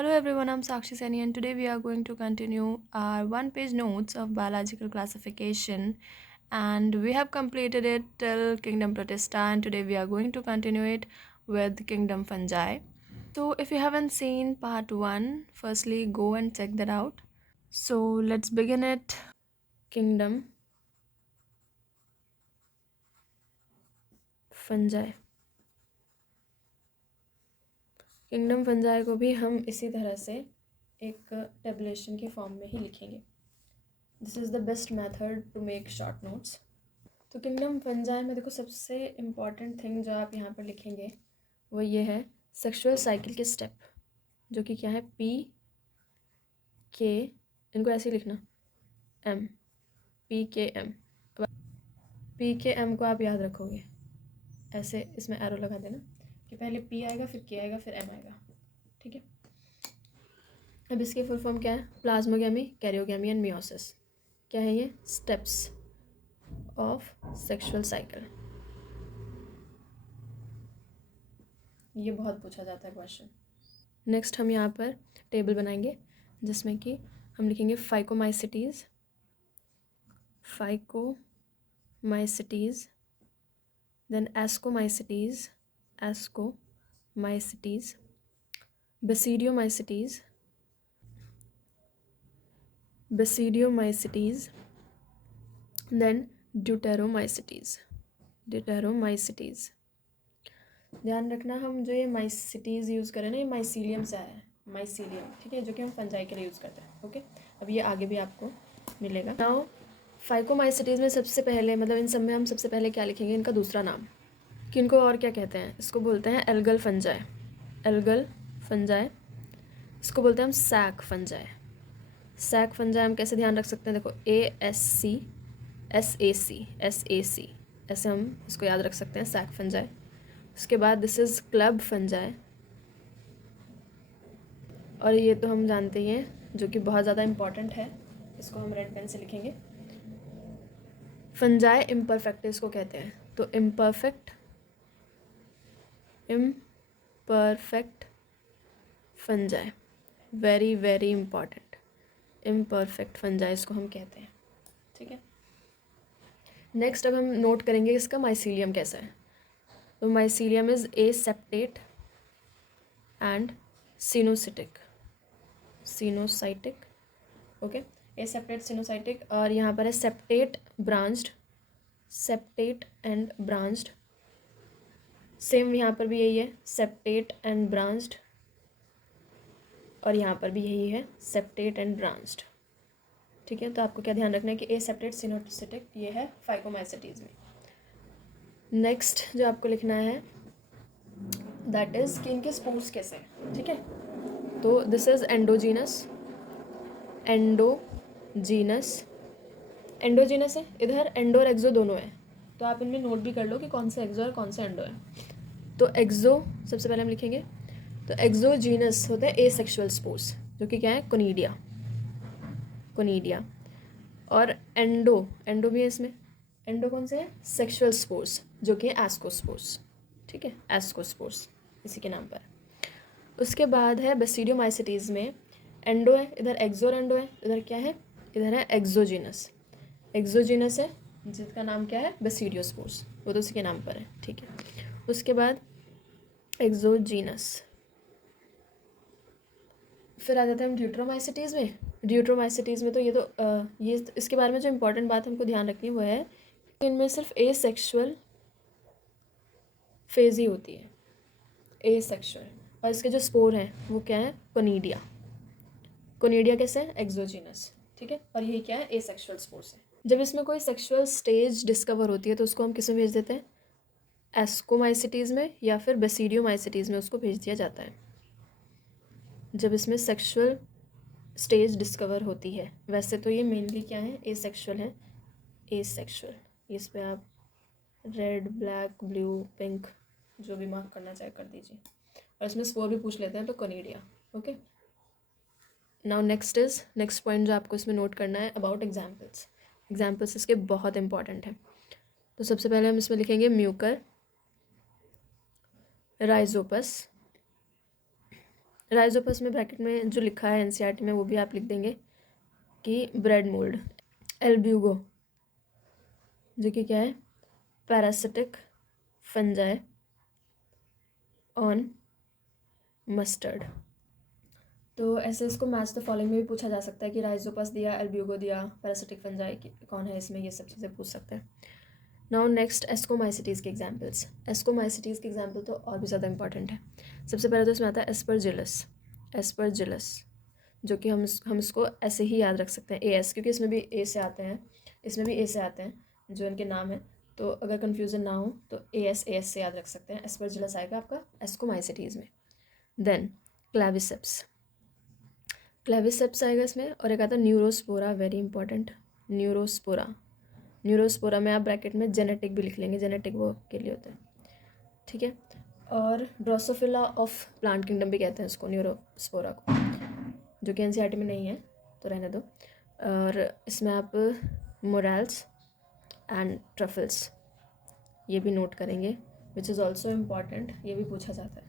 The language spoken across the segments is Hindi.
Hello everyone, I'm Sakshi Sani and today we are going to continue our one-page notes of biological classification, and we have completed it till kingdom Protista, and today we are going to continue it with kingdom Fungi. So if you haven't seen part 1, firstly go and check that out. So let's begin it. Kingdom Fungi. Kingdom fungi को भी हम इसी तरह से एक टेबुलेशन के फॉर्म में ही लिखेंगे. This is the best method to make short notes. तो किंगडम फंजाई में देखो, सबसे इम्पॉर्टेंट थिंग जो आप यहाँ पर लिखेंगे वो ये है सेक्सुअल साइकिल के स्टेप, जो कि क्या है पी के, इनको ऐसे ही लिखना एम, पी के एम. पी के एम को आप याद रखोगे ऐसे, इसमें एरो लगा देना कि पहले पी आएगा फिर के आएगा फिर एम आएगा. ठीक है. अब इसकी फुल फॉर्म क्या है? Plasmogamy, karyogamy and meiosis. क्या है ये? Steps of sexual cycle. ये बहुत पूछा जाता है क्वेश्चन. नेक्स्ट हम यहाँ पर टेबल बनाएंगे जिसमें कि हम लिखेंगे फाइकोमाइसिटीज़, फाइकोमाइसिटीज़, देन एस्कोमाइसिटीज़, एस्कोमाइसिटीज़, बेसिडियोमाइसिटीज़, बेसिडियोमाइसिटीज़, देन ड्यूटेरोमाइसिटीज़, ड्यूटेरोमाइसिटीज़. ध्यान रखना, हम जो ये माइसिटीज़ यूज़ करें ना, ये माइसीलियम से आया है, माइसीलियम. ठीक है, जो कि हम फंजाई के लिए यूज़ करते हैं. ओके, अब ये आगे भी आपको मिलेगा. नाउ फाइकोमाइसिटीज़ में सबसे पहले, मतलब इन सब में हम सबसे पहले क्या लिखेंगे? इनका दूसरा नाम. कि इनको और क्या कहते हैं? इसको बोलते हैं एल्गल फंजाई, एल्गल फंजाई. इसको बोलते हैं हम सैक फंजाई. सैक फंजाई हम कैसे ध्यान रख सकते हैं? देखो ASC, SAC, ऐसे हम इसको याद रख सकते हैं, सैक फंजाई. उसके बाद दिस इज़ क्लब फंजाई, और ये तो हम जानते ही हैं, जो कि बहुत ज़्यादा इम्पॉर्टेंट है. इसको हम रेड पेन से लिखेंगे. फंजाई इम्परफेक्ट इसको कहते हैं. तो imperfect fungi, very very important. Imperfect fungi इसको हम कहते हैं. ठीक है. नेक्स्ट अब हम नोट करेंगे इसका माइसीलियम कैसा है. तो mycelium is aseptate and coenocytic, coenocytic. Okay, aseptate, coenocytic. और यहाँ पर है septate branched, septate and branched. Same यहाँ पर भी यही है, सेप्टेट एंड ब्रांच्ड, और यहाँ पर भी यही है, सेप्टेट एंड ब्रांच्ड. ठीक है. तो आपको क्या ध्यान रखना है कि एसेप्टेट, सिनोसिटिक ये है फाइकोमाइसिटीज़ में. नेक्स्ट जो आपको लिखना है दैट इज़ कि इनके स्पोर्स कैसे हैं. ठीक है. तो this is endogenous, endogenous, endogenous है. इधर एंडो और एक्सो दोनों है, तो आप इनमें नोट भी कर लो कि कौन सा एक्सो और कौन सा एंडो है. तो एक्सो सबसे पहले हम लिखेंगे. तो एक्सोजीनस होते हैं एसेक्सुअल स्पोर्स, जो कि क्या है? Conidia, conidia. और एंडो, एंडो भी है इसमें. एंडो कौन से है? सेक्सुअल स्पोर्स, जो कि एस्कोस्पोर्स. ठीक है, एस्कोस्पोर्स इसी के नाम पर. उसके बाद है बेसिडियोमाइसिटीज़ में एंडो है, इधर एक्सो और एंडो है. इधर क्या है? इधर है एक्सोजीनस, एक्सोजीनस है जिसका नाम क्या है? बेसिडियोस्पोर्स, वो तो उसी के नाम पर है. ठीक है. उसके बाद एक्सोजीनस. फिर आ जाते हैं हम ड्यूट्रोमाइसिटीज़ में. ड्यूट्रोमाइसिटीज़ में तो ये इसके बारे में जो इम्पोर्टेंट बात हमको ध्यान रखनी है वो है इनमें सिर्फ एसेक्सुअल फेज ही होती है, एसेक्सुअल. और इसके जो स्पोर हैं वो क्या है? कोनिडिया. कोनिडिया कैसे है? एक्सोजीनस. ठीक है. और यही क्या है? एसेक्सुअल स्पोर्स है. जब इसमें कोई सेक्सुअल स्टेज डिस्कवर होती है तो उसको हम किस में भेज देते हैं? एस्कोमाइसिटीज़ में या फिर बेसिडियोमाइसिटीज़ में उसको भेज दिया जाता है, जब इसमें सेक्सुअल स्टेज डिस्कवर होती है. वैसे तो ये मेनली क्या है? एसेक्सुअल है, एसेक्सुअल. इस पे आप रेड, ब्लैक, ब्लू, पिंक जो भी मार्क करना चाहे कर दीजिए. और इसमें स्पोर भी पूछ लेते हैं तो conidia. Okay. Now next point जो आपको इसमें नोट करना है अबाउट एग्जाम्पल्स. एग्जाम्पल्स इसके बहुत इंपॉर्टेंट हैं. तो सबसे पहले हम इसमें लिखेंगे म्यूकर, राइजोपस, राइजोपस में ब्रैकेट में जो लिखा है एनसीईआरटी में वो भी आप लिख देंगे कि ब्रेड मोल्ड। एल्ब्यूगो जो कि क्या है, पैरासिटिक फंजाई ऑन मस्टर्ड। तो ऐसे इसको मैच द फॉलोइंग में भी पूछा जा सकता है कि राइजोपस दिया, एल्ब्यूगो दिया, पैरासिटिक फंजाई कौन है इसमें, ये सब चीज़ें पूछ सकते हैं। नाउ नेक्स्ट एस्कोमाइसिटीज़ के एग्जाम्पल्स। एस्कोमाइसिटीज़ के एग्जाम्पल तो और भी ज़्यादा इंपॉर्टेंट है। सबसे पहले तो इसमें आता है एस्परजिलस। एस्परजिलस जो कि हम इसको ऐसे ही याद रख सकते हैं एस, क्योंकि इसमें भी ए से आते हैं, इसमें भी ए से आते हैं जो इनके नाम है। तो अगर कन्फ्यूज़न ना हो तो ए एस से याद रख सकते हैं। एस्परजिलस आएगा आपका एस्कोमाइसिटीज़ में। देन क्लैविसेप्स, क्लैविसेप्स आएगा इसमें। और एक आता है Neurospora, very important, Neurospora. Neurospora में आप ब्रैकेट में जेनेटिक भी लिख लेंगे, जेनेटिक वो के लिए होता है, ठीक है। और ड्रोसोफिला ऑफ प्लांट किंगडम भी कहते हैं इसको, न्यूरोस्पोरा को, जो कि एनसीईआरटी में नहीं है तो रहने दो। और इसमें आप मोरल्स एंड ट्रफल्स ये भी नोट करेंगे, विच इज़ ऑल्सो इम्पॉर्टेंट, ये भी पूछा जाता है।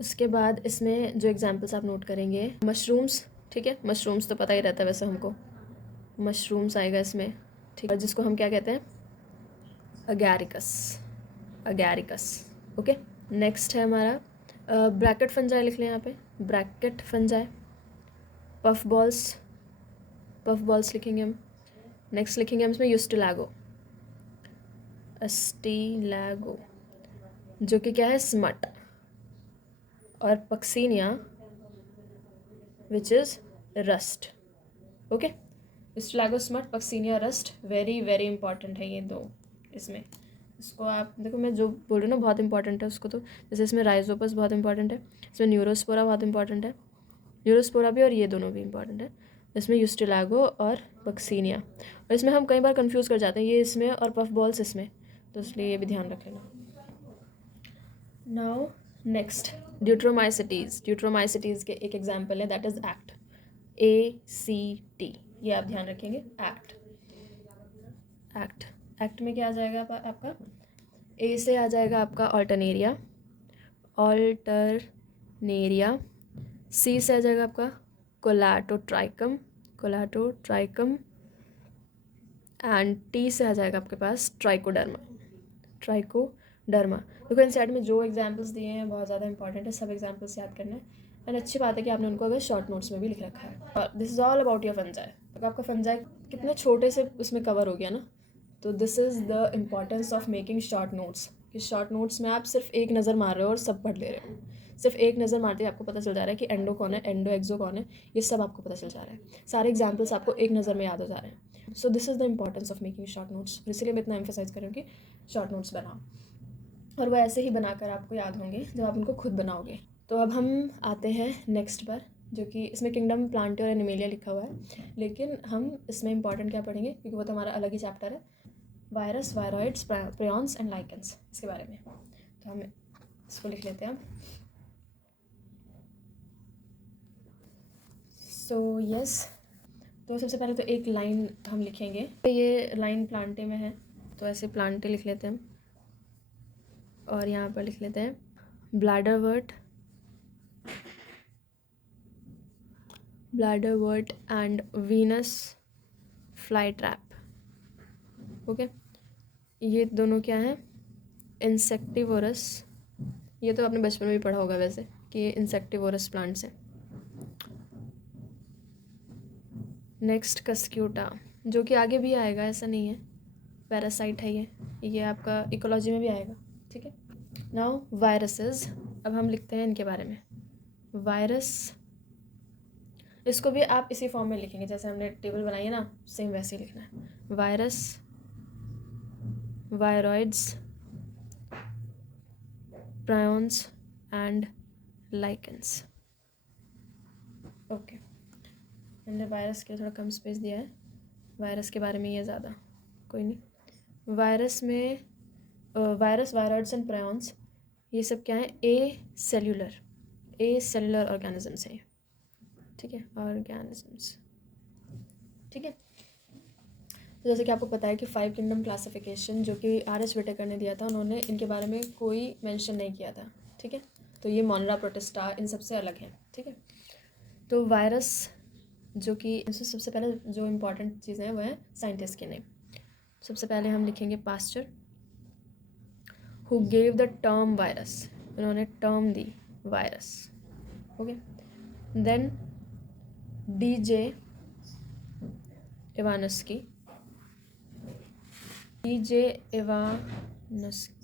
उसके बाद इसमें जो एग्जाम्पल्स आप नोट करेंगे, मशरूम्स, ठीक है, मशरूम्स तो पता ही रहता है वैसे हमको, मशरूम्स आएगा इसमें, ठीक है, जिसको हम क्या कहते हैं, अगैरिकस, अगैरिकस, ओके। नेक्स्ट है हमारा ब्रैकेट फंजाई, लिख लें यहाँ पे bracket fungi. Puff balls, puff balls लिखेंगे हम। नेक्स्ट लिखेंगे हम इसमें यूस्टिलैगो, अस्टिलैगो जो कि क्या है, स्मट। और Puccinia which is rust, okay. Ustilago, smut, Puccinia, rust, very very important है ये दो। इसमें इसको आप देखो, मैं जो बोल रही हूँ ना बहुत इंपॉर्टेंट है उसको, तो जैसे इसमें राइजोपस बहुत इंपॉर्टेंट है, इसमें न्यूरोस्पोरा बहुत इंपॉर्टेंट है, न्यूरोस्पोरा भी, और ये दोनों भी इंपॉर्टेंट है। इसमें यूस्टिलैगो और पक्सीनिया। और इसमें हम कई बार कंफ्यूज कर जाते हैं, ये इसमें और पफ बॉल्स इसमें, तो इसलिए ये भी ध्यान रख लेना। Now next ड्यूट्रोमाइसिटीज़। ड्यूट्रोमाइसिटीज़ के एक एग्जाम्पल है, दैट इज़ एक्ट, ACT, ये आप ध्यान रखेंगे, एक्ट। एक्ट, एक्ट में क्या आ जाएगा आपका, ए से आ जाएगा आपका ऑल्टरनेरिया, ऑल्टरनेरिया। सी से आ जाएगा आपका कोलाटोट्राइकम, कोलाटोट्राइकम। एंड टी से आ जाएगा आपके पास ट्राइकोडर्मा, ट्राइकोडर्मा। देखो एनसीईआरटी में जो एग्जाम्पल्स दिए हैं बहुत ज़्यादा इंपॉर्टेंट है, सब एग्जाम्पल्स याद करना है। एंड अच्छी बात है कि आपने उनको अगर शॉर्ट नोट्स में भी लिख रखा है। और this is all about your fungi. तो आपका फंजाई कितने छोटे से उसमें कवर हो गया ना। तो this is the importance of making short notes, कि शॉर्ट नोट्स में आप सिर्फ एक नज़र मार रहे हो और सब पढ़ ले रहे हो। सिर्फ एक नज़र मारते ही आपको पता चल जा रहा है कि एंडो कौन है, एंडो एक्सो कौन है, ये सब आपको पता चल जा रहा है। सारे एग्जाम्पल्स आपको एक नज़र में याद हो जा रहे हैं। So this is the importance of making short notes. इसीलिए मैं इतना एम्फेसाइज कर रही हूँ कि शॉर्ट नोट्स बनाओ, और वो ऐसे ही बनाकर आपको याद होंगे जब आप उनको खुद बनाओगे। तो अब हम आते हैं नेक्स्ट पर, जो कि इसमें किंगडम प्लांट और एनिमेलिया लिखा हुआ है, लेकिन हम इसमें इंपॉर्टेंट क्या पढ़ेंगे, क्योंकि वो तो हमारा अलग ही चैप्टर है, virus, viroids, prions and lichens, इसके बारे में। तो हम इसको लिख लेते हैं। सो यस, तो सबसे पहले तो एक लाइन हम लिखेंगे, ये लाइन प्लांटे में है, तो ऐसे प्लांटे लिख लेते हैं हम। और यहाँ पर लिख लेते हैं bladderwort, bladderwort and Venus fly trap, okay. ये दोनों क्या हैं, इंसेक्टिवोरस। ये तो आपने बचपन में भी पढ़ा होगा वैसे, कि ये इंसेक्टिवोरस प्लांट्स हैं। नेक्स्ट कस्क्यूटा, जो कि आगे भी आएगा, ऐसा नहीं है, पैरासाइट है ये आपका इकोलॉजी में भी आएगा, ठीक है। नाउ वायरसेस, अब हम लिखते हैं इनके बारे में। वायरस, इसको भी आप इसी फॉर्म में लिखेंगे जैसे हमने टेबल बनाई है ना, सेम वैसे ही लिखना है। Virus, viroids, prions and lichens, okay. मैंने वायरस के थोड़ा कम स्पेस दिया है, वायरस के बारे में ये ज़्यादा कोई नहीं। वायरस में वायरस, वायरॉइड्स एंड प्रायोन्स, ये सब क्या है, ए सेल्यूलर ऑर्गेनिजम्स हैं, ठीक है, ऑर्गेनिजम्स, ठीक है। तो जैसे कि आपको पता है कि 5 किंगडम क्लासिफिकेशन जो कि RS विटेकर ने दिया था, उन्होंने इनके बारे में कोई मेंशन नहीं किया था, ठीक है। तो ये मोनरा प्रोटिस्टा इन सबसे अलग है, ठीक है। तो वायरस जो कि इसमें सबसे पहले जो इम्पोर्टेंट चीज़ें हैं वो है साइंटिस्ट के नेम। सबसे पहले हम लिखेंगे Pasteur, who gave the term virus, उन्होंने टर्म दी virus, okay. Then DJ Ivanovsky, DJ Ivanovsky,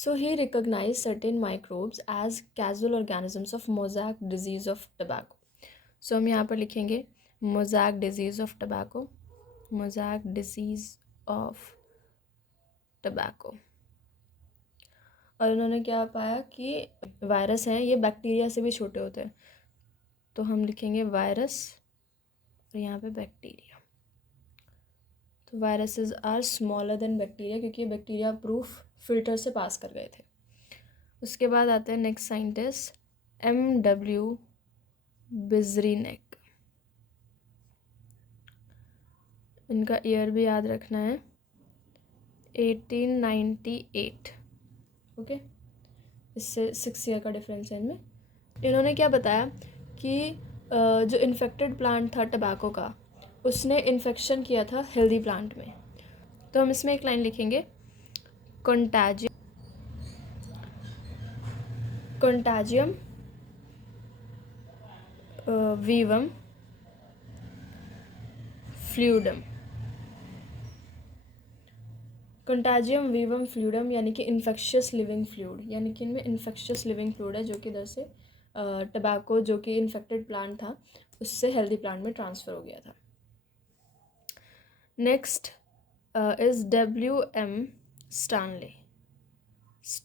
so he recognized certain microbes as casual organisms of mosaic disease of tobacco. So हम यहाँ पर लिखेंगे mosaic disease of tobacco, mosaic disease of tobacco। और उन्होंने क्या पाया कि वायरस हैं ये बैक्टीरिया से भी छोटे होते हैं, तो हम लिखेंगे वायरस और यहाँ पे बैक्टीरिया। तो viruses are smaller than bacteria क्योंकि ये बैक्टीरिया प्रूफ फिल्टर से पास कर गए थे। उसके बाद आते हैं नेक्स्ट साइंटिस्ट M.W. बिजरीनेक। इनका ईयर भी याद रखना है 1898, ओके। इससे 6 ईयर का डिफरेंस है इनमें। इन्होंने क्या बताया कि जो इन्फेक्टेड प्लांट था टबैको का उसने इन्फेक्शन किया था हेल्दी प्लांट में। तो हम इसमें एक लाइन लिखेंगे कंटाजियम वीवम फ्लूइडम। कंटाजियम वीवम फ्लूइडम यानी कि इन्फेक्शियस लिविंग फ्लूइड, यानी कि इनमें इन्फेक्शियस लिविंग फ्लूइड है जो कि इधर से टबैको जो कि इन्फेक्टेड प्लांट था उससे हेल्दी प्लांट में ट्रांसफ़र हो गया था। Next is W.M. स्टानले।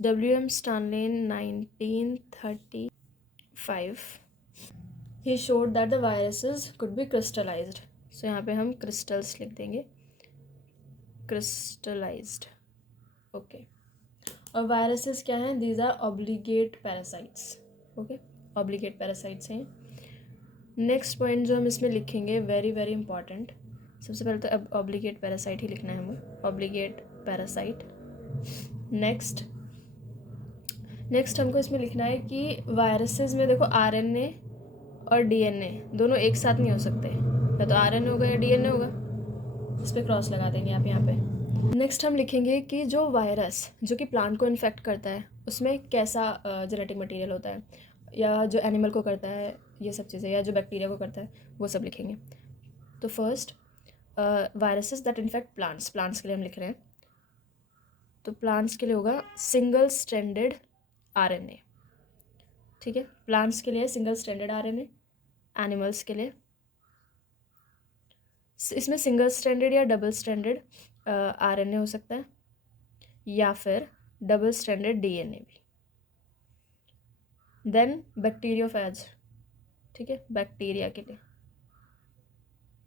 W.M. स्टानले in 1935 he showed that the viruses could be crystallized। so यहाँ पे हम crystals लिख देंगे, crystallized, ओके। और वायरसेस क्या हैं? These are obligate parasites, okay, obligate parasites हैं। नेक्स्ट पॉइंट जो हम इसमें लिखेंगे वेरी वेरी इंपॉर्टेंट, सबसे पहले तो अब ऑब्लिगेट पैरासाइट ही लिखना है हमें, ऑब्लिगेट पैरासाइट। नेक्स्ट हमको इसमें लिखना है कि वायरसेस में देखो RNA और DNA दोनों एक साथ नहीं हो सकते, या तो RNA होगा या DNA होगा, इस पर क्रॉस लगा देंगे आप यहाँ पे। नेक्स्ट हम लिखेंगे कि जो वायरस जो कि प्लांट को इन्फेक्ट करता है उसमें कैसा जेनेटिक मटेरियल होता है, या जो एनिमल को करता है ये सब चीज़ें, या जो बैक्टीरिया को करता है वो सब लिखेंगे। तो first viruses that infect plants के लिए हम लिख रहे हैं, तो प्लांट्स के लिए होगा सिंगल स्ट्रैंडेड RNA, ठीक है। प्लांट्स के लिए सिंगल स्ट्रैंडेड RNA, एनिमल्स के लिए इसमें सिंगल स्ट्रैंडेड या डबल स्ट्रैंडेड RNA हो सकता है, या फिर डबल स्ट्रैंडेड DNA भी। देन बैक्टीरियोफेज, ठीक है, बैक्टीरिया के लिए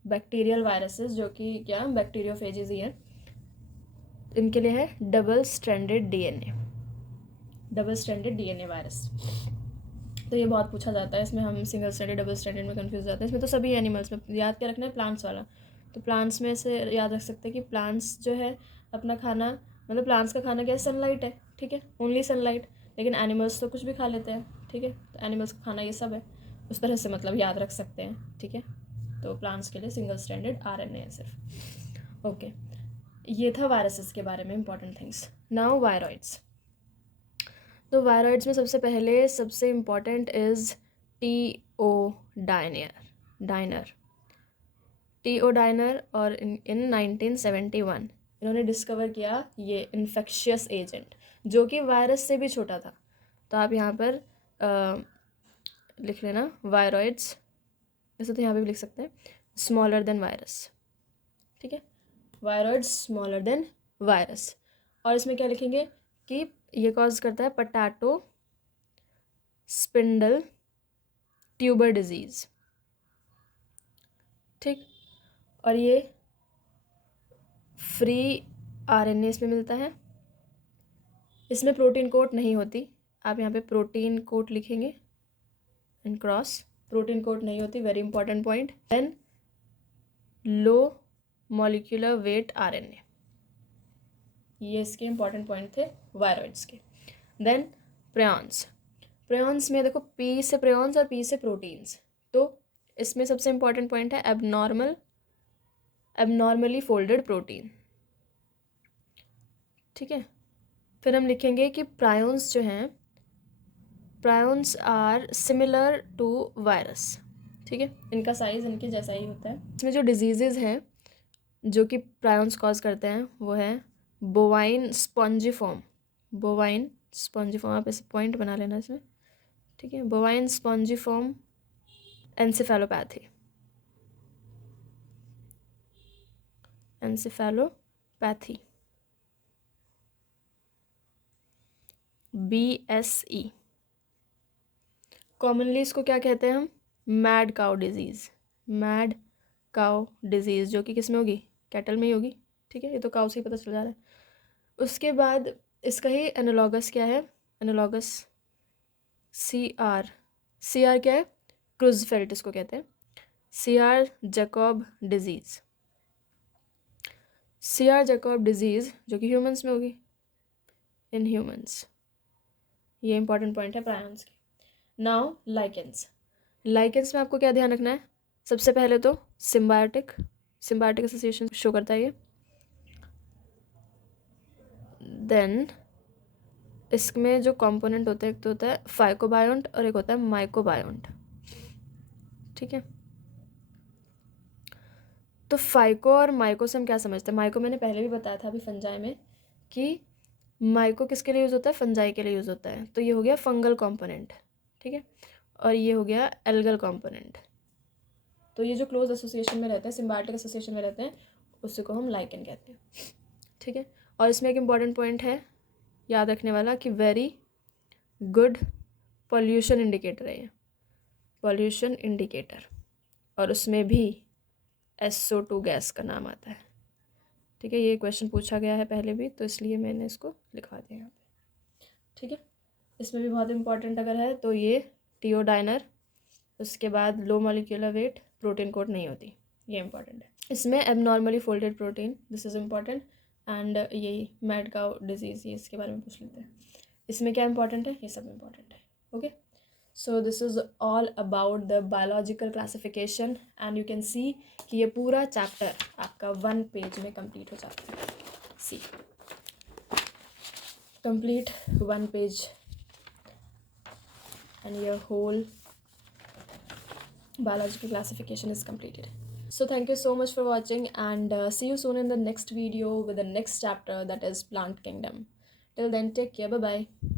बैक्टीरियल वायरसेस जो कि क्या बैक्टीरियोफेजेस ही हैं, इनके लिए है डबल स्ट्रैंडेड DNA वायरस। तो ये बहुत पूछा जाता है, इसमें हम सिंगल स्ट्रैंडेड डबल स्ट्रैंडेड में कंफ्यूज जाते हैं। इसमें तो सभी एनिमल्स में याद क्या रखना है, प्लांट्स वाला। तो प्लांट्स में से याद रख सकते हैं कि प्लांट्स जो है अपना खाना, मतलब प्लांट्स का खाना क्या है, सनलाइट है, ठीक है, ओनली सनलाइट। लेकिन एनिमल्स तो कुछ भी खा लेते हैं, ठीक है, तो एनिमल्स का खाना ये सब है, उस तरह से मतलब याद रख सकते हैं, ठीक है। तो प्लांट्स के लिए सिंगल स्ट्रैंडेड RNA है सिर्फ, ओके। ये था वायरसेस के बारे में इंपॉर्टेंट थिंग्स। Now viroids. तो वायरॉइड्स में सबसे पहले सबसे इम्पॉर्टेंट इज़ T.O. डायनर और इन 1971 इन्होंने डिस्कवर किया ये इन्फेक्शियस एजेंट जो कि वायरस से भी छोटा था। तो आप यहाँ पर लिख लेना वायरॉइड्स, ऐसे तो यहाँ पे भी लिख सकते हैं स्मॉलर देन वायरस, ठीक है, वायरॉइड्स स्मॉलर देन वायरस। और इसमें क्या लिखेंगे कि ये कॉज करता है पोटैटो स्पिंडल ट्यूबर डिजीज़, ठीक। और ये फ्री RNA इसमें मिलता है, इसमें प्रोटीन कोट नहीं होती, आप यहाँ पे प्रोटीन कोट लिखेंगे एंड क्रॉस, प्रोटीन कोट नहीं होती, very important point. Then low molecular weight RNA, ये इसके इंपॉर्टेंट पॉइंट थे वायरॉइड्स के। देन प्रेयॉन्स, प्रेयॉन्स में देखो पी से प्रेयॉन्स और पी से प्रोटीन्स, तो इसमें सबसे इंपॉर्टेंट पॉइंट है एबनॉर्मली फोल्डेड प्रोटीन, ठीक है। फिर हम लिखेंगे कि प्रायोन्स जो हैं, prions are similar to virus, ठीक है, इनका साइज़ इनके जैसा ही होता है। इसमें जो डिजीज़ हैं जो कि प्रायोन्स कॉज करते हैं वो है बोवाइन स्पॉन्जिफॉर्म, बोवाइन स्पॉन्जिफॉर्म, आप इसे पॉइंट बना लेना इसमें, ठीक है, bovine spongiform encephalopathy, encephalopathy, BSE। Commonly इसको क्या कहते हैं हम, mad cow disease, mad cow disease, जो कि किस में होगी, कैटल में ही होगी, ठीक है, ये तो काउ से ही पता चल जा रहा है। उसके बाद इसका ही एनालॉगस क्या है, एनालॉगस CR क्या है, क्रुज़फेल्ट इसको कहते हैं, CR Jacob disease, CR Jacob disease जो कि ह्यूमंस में होगी, इन ह्यूमंस। ये इंपॉर्टेंट पॉइंट है प्रायंस की। नाउ लाइकेंस, लाइकेंस में आपको क्या ध्यान रखना है, सबसे पहले तो सिम्बायोटिक एसोसिएशन शो करता है ये। देन इसमें जो कंपोनेंट होते हैं, एक तो होता है फाइकोबायोंट और एक होता है माइकोबायोंट, ठीक है। तो फाइको और माइको से हम क्या समझते हैं, माइको मैंने पहले भी बताया था अभी फंजाई में कि माइको किसके लिए यूज़ होता है, फंजाई के लिए यूज़ होता है, तो ये हो गया फंगल कंपोनेंट, ठीक है, और ये हो गया एल्गल कंपोनेंट। तो ये जो क्लोज एसोसिएशन में रहते हैं, सिम्बायोटिक एसोसिएशन में रहते हैं, उसी को हम लाइकेन कहते हैं, ठीक है। और इसमें एक इम्पॉर्टेंट पॉइंट है याद रखने वाला कि वेरी गुड पॉल्यूशन इंडिकेटर है ये, पॉल्यूशन इंडिकेटर, और उसमें भी SO2 गैस का नाम आता है, ठीक है। ये क्वेश्चन पूछा गया है पहले भी, तो इसलिए मैंने इसको लिखवा दिया यहाँ पे, ठीक है। इसमें भी बहुत इंपॉर्टेंट अगर है तो ये टियोडाइनर, उसके बाद लो मॉलिक्यूलर वेट, प्रोटीन कोड नहीं होती, ये इंपॉर्टेंट है। इसमें abnormally folded protein, this is important, and यही मैड काउ डिजीज़, ये इसके बारे में पूछ लेते हैं। इसमें क्या इंपॉर्टेंट है, ये सब इंपॉर्टेंट है, okay. So this is all about the biological classification, and you can see कि ये पूरा चैप्टर आपका 1 पेज में कंप्लीट हो जाता है। See complete 1 page and your whole biological classification is completed. So thank you so much for watching, and see you soon in the next video with the next chapter, that is plant kingdom. Till then, take care, bye bye.